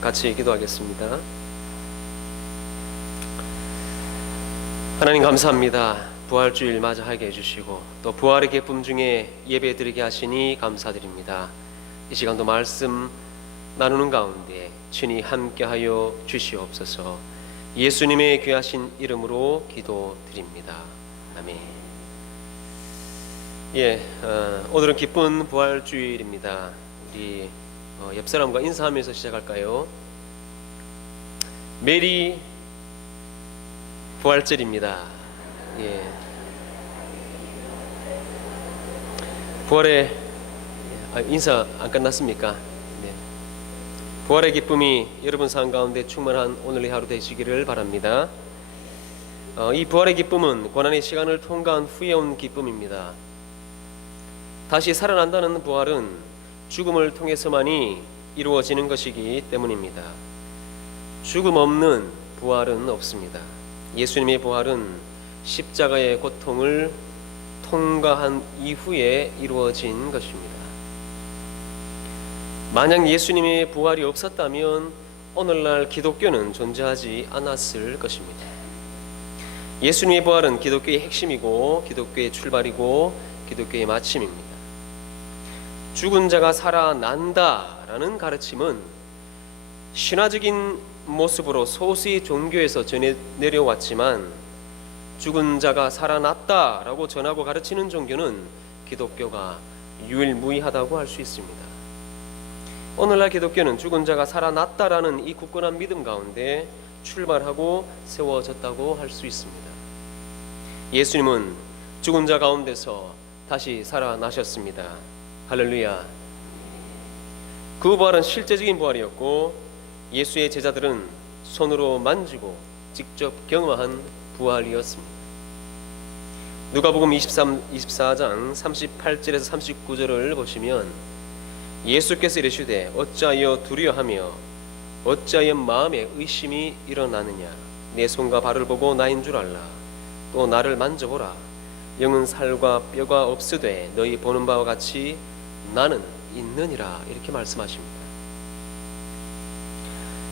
같이 기도하겠습니다. 하나님 감사합니다. 부활주일 맞이하게 해주시고 또 부활의 기쁨 중에 예배드리게 하시니 감사드립니다. 이 시간도 말씀 나누는 가운데 친히 함께하여 주시옵소서. 예수님의 귀하신 이름으로 기도드립니다. 아멘. 오늘은 기쁜 부활주일입니다. 우리 옆 사람과 인사하면서 시작할까요? 메리 부활절입니다. 부활의 인사 안 끝났습니까? 네. 부활의 기쁨이 여러분 삶 가운데 충만한 오늘의 하루 되시기를 바랍니다. 이 부활의 기쁨은 고난의 시간을 통과한 후에 온 기쁨입니다. 다시 살아난다는 부활은 죽음을 통해서만이 이루어지는 것이기 때문입니다. 죽음 없는 부활은 없습니다. 예수님의 부활은 십자가의 고통을 통과한 이후에 이루어진 것입니다. 만약 예수님의 부활이 없었다면 오늘날 기독교는 존재하지 않았을 것입니다. 예수님의 부활은 기독교의 핵심이고 기독교의 출발이고 기독교의 마침입니다. 죽은 자가 살아난다라는 가르침은 신화적인 모습으로 소수의 종교에서 전해 내려왔지만 죽은 자가 살아났다라고 전하고 가르치는 종교는 기독교가 유일무이하다고 할 수 있습니다. 오늘날 기독교는 죽은 자가 살아났다라는 이 굳건한 믿음 가운데 출발하고 세워졌다고 할 수 있습니다. 예수님은 죽은 자 가운데서 다시 살아나셨습니다. 할렐루야. 그 부활은 실제적인 부활이었고 예수의 제자들은 손으로 만지고 직접 경험한 부활이었습니다. 누가복음 24장 38절에서 39절을 보시면 예수께서 이르시되 어찌하여 두려워하며 어찌하여 마음에 의심이 일어나느냐. 내 손과 발을 보고 나인 줄 알라. 또 나를 만져보라. 영은 살과 뼈가 없으되 너희 보는 바와 같이 나는 있느니라. 이렇게 말씀하십니다.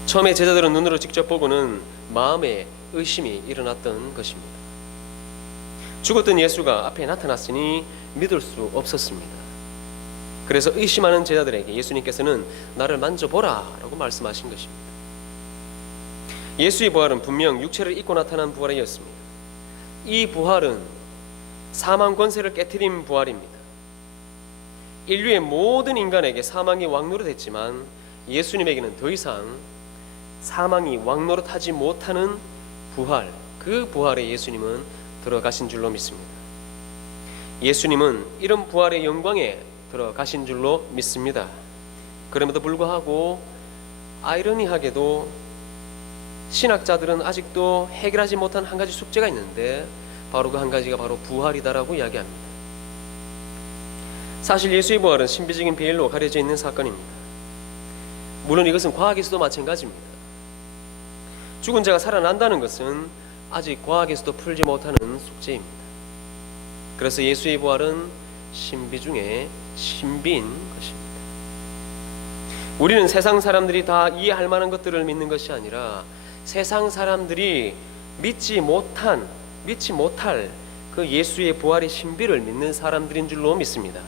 처음에 제자들은 눈으로 직접 보고는 마음에 의심이 일어났던 것입니다. 죽었던 예수가 앞에 나타났으니 믿을 수 없었습니다. 그래서 의심하는 제자들에게 예수님께서는 나를 만져보라 라고 말씀하신 것입니다. 예수의 부활은 분명 육체를 입고 나타난 부활이었습니다. 이 부활은 사망 권세를 깨트린 부활입니다. 인류의 모든 인간에게 사망이 왕노릇했지만 예수님에게는 더 이상 사망이 왕노릇하지 못하는 부활, 그 부활에 예수님은 들어가신 줄로 믿습니다. 예수님은 이런 부활의 영광에 들어가신 줄로 믿습니다. 그럼에도 불구하고 아이러니하게도 신학자들은 아직도 해결하지 못한 한 가지 숙제가 있는데 바로 그 한 가지가 바로 부활이다라고 이야기합니다. 사실 예수의 부활은 신비적인 비밀로 가려져 있는 사건입니다. 물론 이것은 과학에서도 마찬가지입니다. 죽은 자가 살아난다는 것은 아직 과학에서도 풀지 못하는 숙제입니다. 그래서 예수의 부활은 신비 중에 신비인 것입니다. 우리는 세상 사람들이 다 이해할 만한 것들을 믿는 것이 아니라 세상 사람들이 믿지 못할 그 예수의 부활의 신비를 믿는 사람들인 줄로 믿습니다.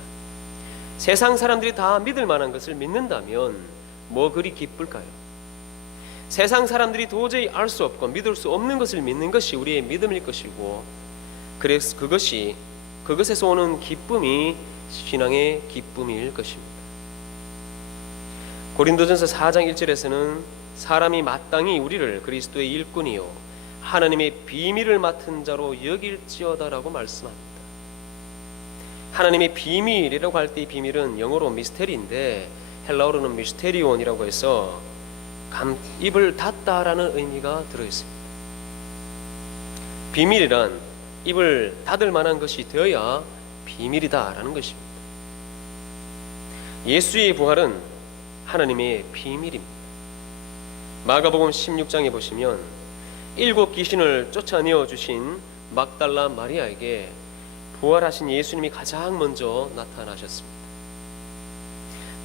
세상 사람들이 다 믿을 만한 것을 믿는다면 뭐 그리 기쁠까요? 세상 사람들이 도저히 알 수 없고 믿을 수 없는 것을 믿는 것이 우리의 믿음일 것이고, 그래서 그것에서 오는 기쁨이 신앙의 기쁨일 것입니다. 고린도전서 4장 1절에서는 사람이 마땅히 우리를 그리스도의 일꾼이요 하나님의 비밀을 맡은 자로 여길지어다라고 말씀합니다. 하나님의 비밀이라고 할 때 이 비밀은 영어로 미스테리인데 헬라어로는 미스테리온이라고 해서 입을 닫다라는 의미가 들어있습니다. 비밀이란 입을 닫을 만한 것이 되어야 비밀이다라는 것입니다. 예수의 부활은 하나님의 비밀입니다. 마가복음 16장에 보시면 7 귀신을 쫓아내어 주신 막달라 마리아에게 부활하신 예수님이 가장 먼저 나타나셨습니다.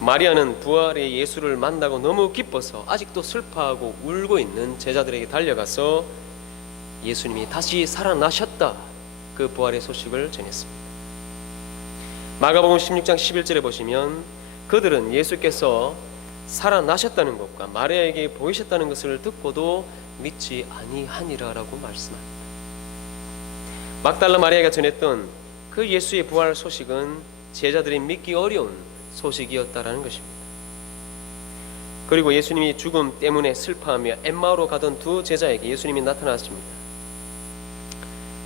마리아는 부활의 예수를 만나고 너무 기뻐서 아직도 슬퍼하고 울고 있는 제자들에게 달려가서 예수님이 다시 살아나셨다, 그 부활의 소식을 전했습니다. 마가복음 16장 11절에 보시면 그들은 예수께서 살아나셨다는 것과 마리아에게 보이셨다는 것을 듣고도 믿지 아니하니라라고 말씀합니다. 막달라 마리아가 전했던 그 예수의 부활 소식은 제자들이 믿기 어려운 소식이었다라는 것입니다. 그리고 예수님이 죽음 때문에 슬퍼하며 엠마오로 가던 두 제자에게 예수님이 나타나십니다.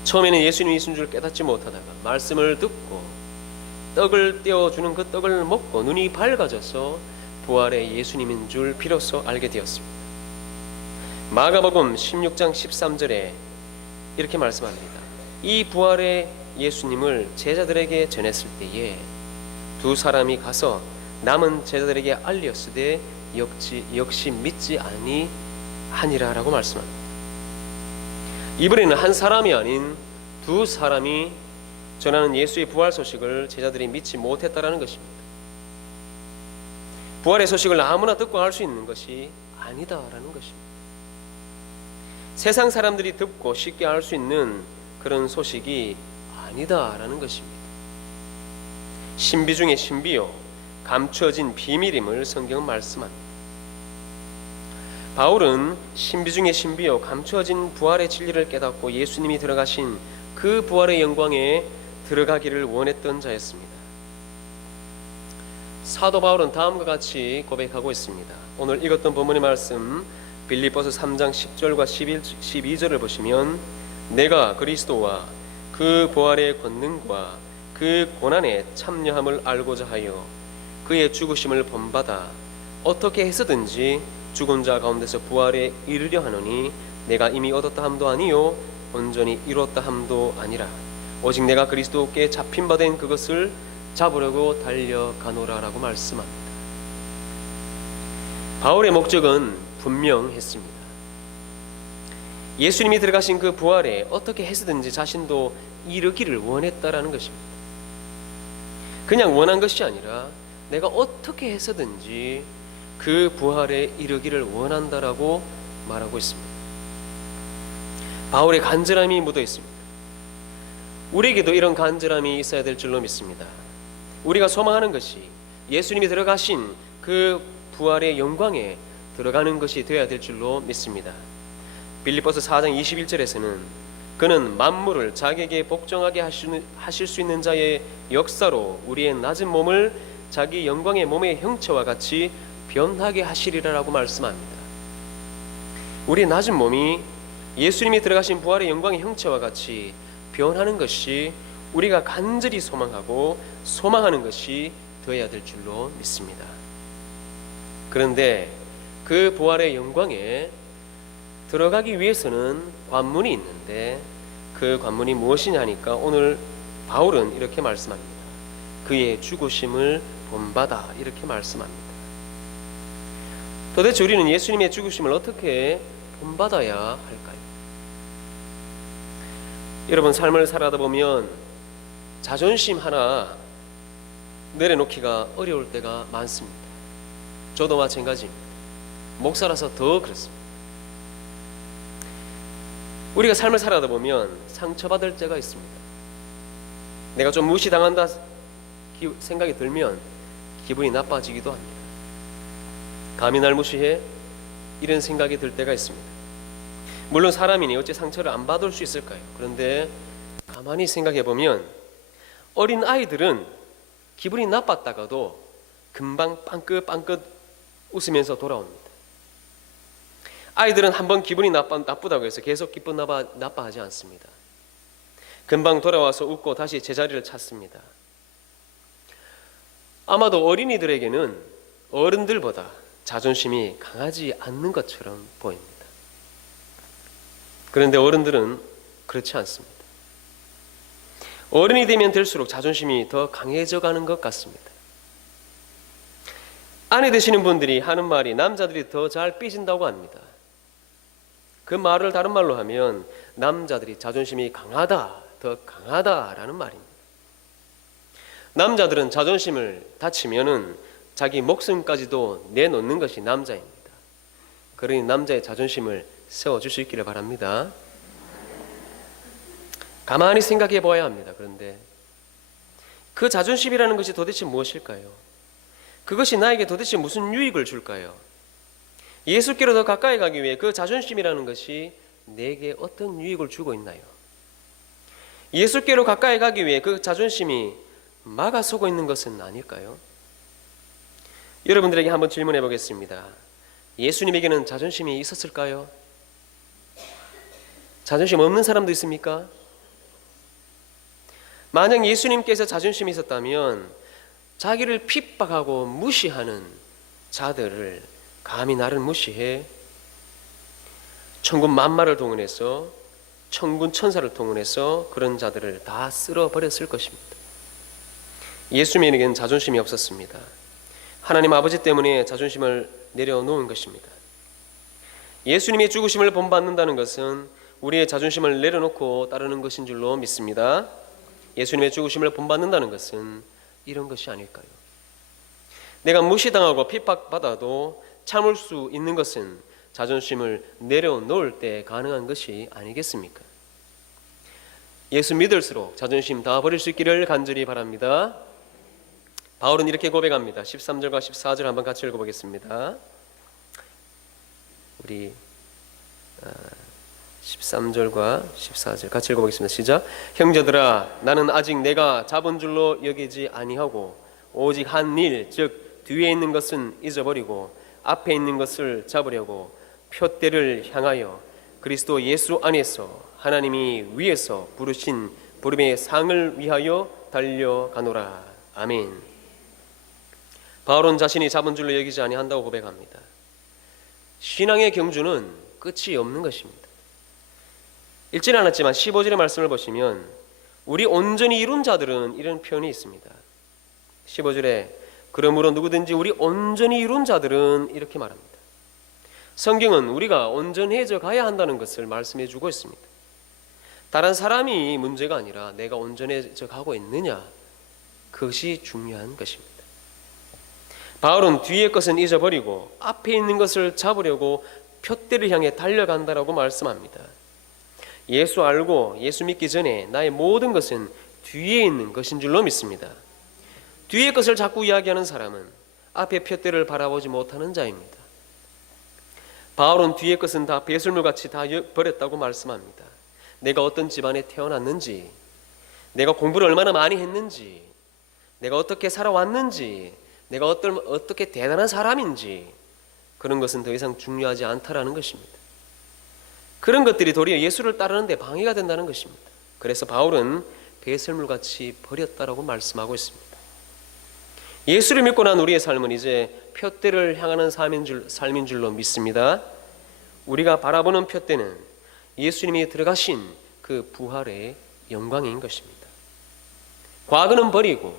처음에는 예수님이신 줄 깨닫지 못하다가 말씀을 듣고 떡을 떼어주는 그 떡을 먹고 눈이 밝아져서 부활의 예수님인 줄 비로소 알게 되었습니다. 마가복음 16장 13절에 이렇게 말씀합니다. 이 부활의 예수님을 제자들에게 전했을 때에 두 사람이 가서 남은 제자들에게 알렸으되 역시 믿지 아니하니라라고 말씀합니다. 이번에는 한 사람이 아닌 두 사람이 전하는 예수의 부활 소식을 제자들이 믿지 못했다라는 것입니다. 부활의 소식을 아무나 듣고 알 수 있는 것이 아니다라는 것입니다. 세상 사람들이 듣고 쉽게 알 수 있는 그런 소식이 아니다라는 것입니다. 신비 중에 신비요 감추어진 비밀임을 성경은 말씀합니다. 바울은 신비 중에 신비요 감추어진 부활의 진리를 깨닫고 예수님이 들어가신 그 부활의 영광에 들어가기를 원했던 자였습니다. 사도 바울은 다음과 같이 고백하고 있습니다. 오늘 읽었던 본문의 말씀 빌립보서 3장 10절과 12절을 보시면 내가 그리스도와 그 부활의 권능과 그 고난에 참여함을 알고자 하여 그의 죽으심을 본받아 어떻게 해서든지 죽은 자 가운데서 부활에 이르려 하노니 내가 이미 얻었다 함도 아니요 온전히 이뤘다 함도 아니라 오직 내가 그리스도께 잡힌 바 된 그것을 잡으려고 달려가노라라고 말씀합니다. 바울의 목적은 분명했습니다. 예수님이 들어가신 그 부활에 어떻게 해서든지 자신도 이르기를 원했다라는 것입니다. 그냥 원한 것이 아니라 내가 어떻게 해서든지 그 부활에 이르기를 원한다라고 말하고 있습니다. 바울의 간절함이 묻어 있습니다. 우리에게도 이런 간절함이 있어야 될 줄로 믿습니다. 우리가 소망하는 것이 예수님이 들어가신 그 부활의 영광에 들어가는 것이 되어야 될 줄로 믿습니다. 빌립보서 4장 21절에서는 그는 만물을 자기에게 복종하게 하실 수 있는 자의 역사로 우리의 낮은 몸을 자기 영광의 몸의 형체와 같이 변하게 하시리라라고 말씀합니다. 우리의 낮은 몸이 예수님이 들어가신 부활의 영광의 형체와 같이 변하는 것이 우리가 간절히 소망하고 소망하는 것이 되어야 될 줄로 믿습니다. 그런데 그 부활의 영광에 들어가기 위해서는 관문이 있는데 그 관문이 무엇이냐 하니까 오늘 바울은 이렇게 말씀합니다. 그의 죽으심을 본받아 이렇게 말씀합니다. 도대체 우리는 예수님의 죽으심을 어떻게 본받아야 할까요? 여러분 삶을 살아다 보면 자존심 하나 내려놓기가 어려울 때가 많습니다. 저도 마찬가지입니다. 목사라서 더 그렇습니다. 우리가 삶을 살아다 보면 상처받을 때가 있습니다. 내가 좀 무시당한다 생각이 들면 기분이 나빠지기도 합니다. 감히 날 무시해? 이런 생각이 들 때가 있습니다. 물론 사람이니 어째 상처를 안 받을 수 있을까요? 그런데 가만히 생각해 보면 어린 아이들은 기분이 나빴다가도 금방 빵긋빵긋 웃으면서 돌아옵니다. 아이들은 한번 기분이 나쁘다고 해서 계속 기분 나빠하지 않습니다. 금방 돌아와서 웃고 다시 제자리를 찾습니다. 아마도 어린이들에게는 어른들보다 자존심이 강하지 않는 것처럼 보입니다. 그런데 어른들은 그렇지 않습니다. 어른이 되면 될수록 자존심이 더 강해져 가는 것 같습니다. 아내 되시는 분들이 하는 말이 남자들이 더 잘 삐진다고 합니다. 그 말을 다른 말로 하면 남자들이 자존심이 강하다, 더 강하다라는 말입니다. 남자들은 자존심을 다치면은 자기 목숨까지도 내놓는 것이 남자입니다. 그러니 남자의 자존심을 세워줄 수 있기를 바랍니다. 가만히 생각해 보아야 합니다. 그런데 그 자존심이라는 것이 도대체 무엇일까요? 그것이 나에게 도대체 무슨 유익을 줄까요? 예수께로 더 가까이 가기 위해 그 자존심이라는 것이 내게 어떤 유익을 주고 있나요? 예수께로 가까이 가기 위해 그 자존심이 막아서고 있는 것은 아닐까요? 여러분들에게 한번 질문해 보겠습니다. 예수님에게는 자존심이 있었을까요? 자존심 없는 사람도 있습니까? 만약 예수님께서 자존심이 있었다면 자기를 핍박하고 무시하는 자들을 감히 나를 무시해 천군 만마를 동원해서 천군 천사를 동원해서 그런 자들을 다 쓸어버렸을 것입니다. 예수님에게는 자존심이 없었습니다. 하나님 아버지 때문에 자존심을 내려놓은 것입니다. 예수님의 죽으심을 본받는다는 것은 우리의 자존심을 내려놓고 따르는 것인 줄로 믿습니다. 예수님의 죽으심을 본받는다는 것은 이런 것이 아닐까요? 내가 무시당하고 핍박받아도 참을 수 있는 것은 자존심을 내려놓을 때 가능한 것이 아니겠습니까? 예수 믿을수록 자존심 다 버릴 수 있기를 간절히 바랍니다. 바울은 이렇게 고백합니다. 13절과 14절 한번 같이 읽어보겠습니다. 우리 13절과 14절 같이 읽어보겠습니다. 시작. 형제들아, 나는 아직 내가 잡은 줄로 여기지 아니하고 오직 한 일, 즉 뒤에 있는 것은 잊어버리고 앞에 있는 것을 잡으려고 표대를 향하여 그리스도 예수 안에서 하나님이 위에서 부르신 부름의 상을 위하여 달려가노라. 아멘. 바울은 자신이 잡은 줄로 여기지 아니한다고 고백합니다. 신앙의 경주는 끝이 없는 것입니다. 읽지는 않았지만 15절의 말씀을 보시면 우리 온전히 이룬 자들은 이런 표현이 있습니다. 15절에 그러므로 누구든지 우리 온전히 이룬 자들은 이렇게 말합니다. 성경은 우리가 온전해져 가야 한다는 것을 말씀해 주고 있습니다. 다른 사람이 문제가 아니라 내가 온전해져 가고 있느냐, 그것이 중요한 것입니다. 바울은 뒤의 것은 잊어버리고 앞에 있는 것을 잡으려고 표대를 향해 달려간다라고 말씀합니다. 예수 알고 예수 믿기 전에 나의 모든 것은 뒤에 있는 것인 줄로 믿습니다. 뒤의 것을 자꾸 이야기하는 사람은 앞에 표대를 바라보지 못하는 자입니다. 바울은 뒤의 것은 다 배설물같이 다 버렸다고 말씀합니다. 내가 어떤 집안에 태어났는지, 내가 공부를 얼마나 많이 했는지, 내가 어떻게 살아왔는지, 내가 어떻게 대단한 사람인지, 그런 것은 더 이상 중요하지 않다라는 것입니다. 그런 것들이 도리어 예수를 따르는 데 방해가 된다는 것입니다. 그래서 바울은 배설물같이 버렸다라고 말씀하고 있습니다. 예수를 믿고 난 우리의 삶은 이제 표대를 향하는 삶인 줄로 믿습니다. 우리가 바라보는 표대는 예수님이 들어가신 그 부활의 영광인 것입니다. 과거는 버리고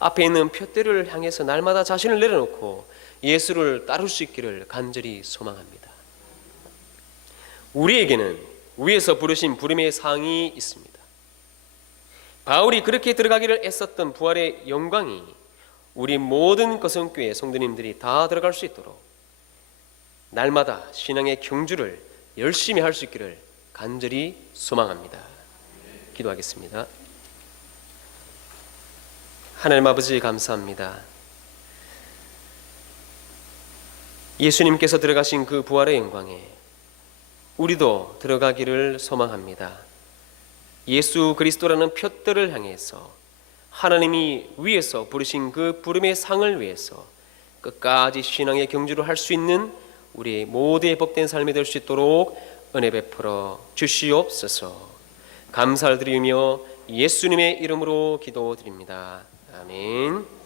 앞에 있는 표대를 향해서 날마다 자신을 내려놓고 예수를 따를 수 있기를 간절히 소망합니다. 우리에게는 위에서 부르신 부름의 상이 있습니다. 바울이 그렇게 들어가기를 애썼던 부활의 영광이 우리 모든 거성교회 성도님들이 다 들어갈 수 있도록 날마다 신앙의 경주를 열심히 할 수 있기를 간절히 소망합니다. 기도하겠습니다. 하나님 아버지 감사합니다. 예수님께서 들어가신 그 부활의 영광에 우리도 들어가기를 소망합니다. 예수 그리스도라는 표대를 향해서 하나님이 위에서 부르신 그 부름의 상을 위해서 끝까지 신앙의 경주를 할 수 있는 우리 모두의 복된 삶이 될 수 있도록 은혜 베풀어 주시옵소서. 감사를 드리며 예수님의 이름으로 기도드립니다. 아멘.